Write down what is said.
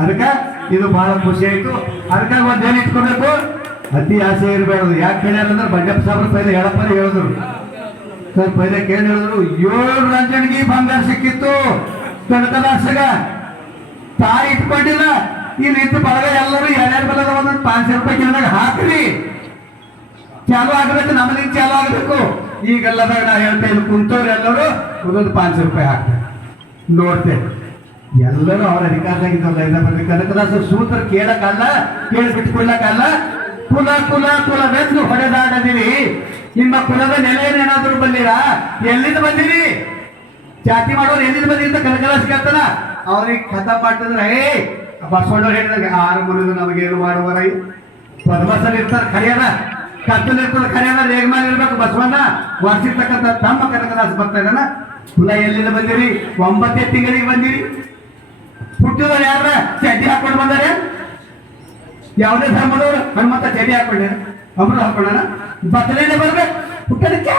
ಅದಕ್ಕ ಇದು ಬಹಳ ಖುಷಿ ಆಯ್ತು. ಅದಕ್ಕ ಒಂದೇನು ಇಟ್ಕೋಬೇಕು? ಅತಿ ಆಸೆ ಇರಬಾರ್ದು ಯಾಕೆ ಹೇಳ್ಯಾರಂದ್ರೆ ಬಂಡಪ್ಪ ಸಾಬ್ರು ಪೈಲೆ ಹೇಳಪ್ಪನ ಹೇಳಿದ್ರು. ಸರ್, ಪೈಲೆ ಕೇಳಿ ಹೇಳಿದ್ರು? ಏಳು ರಂಜನ್ಗಿ ಬಂಗಾರ ಸಿಕ್ಕಿತ್ತು. ಕನಕದಾಸಗ. ತಾಯಿ ಇಟ್ಕೊಂಡಿಲ್ಲ. ಇಲ್ಲಿ ಇದ್ದು ಬಳಗ ಎಲ್ಲರೂ ಎರಡೆರಡು ಬಲದ ಒಂದೊಂದು ಪಾಂಚ ರೂಪಾಯಿ ಕಿಲೋದಾಗ ಹಾಕ್ರಿ. ಚಾಲು ಆಗಬೇಕು ನಮ್ಮಲ್ಲಿ ಚಾಲು ಆಗಬೇಕು. ಈಗೆಲ್ಲದಾಗ ನಾ ಹೇಳ್ತಾ ಇನ್ನು ಕುಂತವ್ರು ಎಲ್ಲರೂ ಒಂದೊಂದು ಪಾಂಚ ರೂಪಾಯಿ ಹಾಕ್ತಾರೆ ನೋಡ್ತೇವೆ ಎಲ್ಲರೂ ಅವ್ರ ಅಧಿಕಾರದಾಗಿದ್ದಲ್ಲ ಇದ್ದಾರೆ ಕನಕದಾಸ ಸೂತ್ರ ಕೇಳಕ್ಕಲ್ಲ, ಕೇಳಿ ಬಿಟ್ಕೊಳ್ಳಕ್ಕಲ್ಲ ಕುಲ ಕುಲ ಕುಲವೆಂದು ಹೊಡೆದಾಡದಿರಿ. ನಿಮ್ಮ ಕುಲದ ನೆಲೆಯನ್ನೇನಾದ್ರೂ ಬಂದಿರಾ? ಎಲ್ಲಿಂದ ಬಂದಿರಿ? ಜಾತಿ ಮಾಡೋರು ಎಲ್ಲಿಂದ ಬಂದಿರಿ ಕನಕದಾಸ ಕೇಳ್ತಾನ. ಅವ್ರಿಗೆ ಕಥ ಮಾಡ್ತಿದ್ರೆ ಏ ಬಸವಣ್ಣವ್ರು ಹೇಳಿದಾಗ, ಆರು ಮುರಿದು ಏನು ಮಾಡುವರ ಪದ್ಮಸನ್ ಇರ್ತಾರೆ ಕರೆಯಲ್ಲ ಕತ್ತಲ್ ಇರ್ತದ ಕರೆಯಲ್ಲ ರೇಗ್ಮಾನ್ ಇರ್ಬೇಕು, ಬಸವಣ್ಣ. ವರ್ಷಿರ್ತಕ್ಕಂಥ ತಮ್ಮ ಕನಕದಾಸ ಬರ್ತಾ ಇದ್ದಾನ ಕುಲ ಎಲ್ಲಿಂದ ಬಂದಿರಿ? ಒಂಬತ್ತೇ ತಿಂಗಳಿಗೆ ಬಂದಿರಿ. ಹುಟ್ಟಿದವ್ರು ಯಾರ ಚಡ್ಡಿ ಹಾಕೊಂಡು ಬಂದಾರೆ ಯಾವುದೇ ಧರ್ಮದವರು? ಹನುಮಂತ ಚಡ್ಡಿ ಹಾಕೊಂಡ್ರೆ? ಅಮೃತ ಹಾಕೊಂಡಾರ? ಬದಲೇನೆ ಬರ್ಬೇಕು. ಹುಟ್ಟದಕ್ಕೆ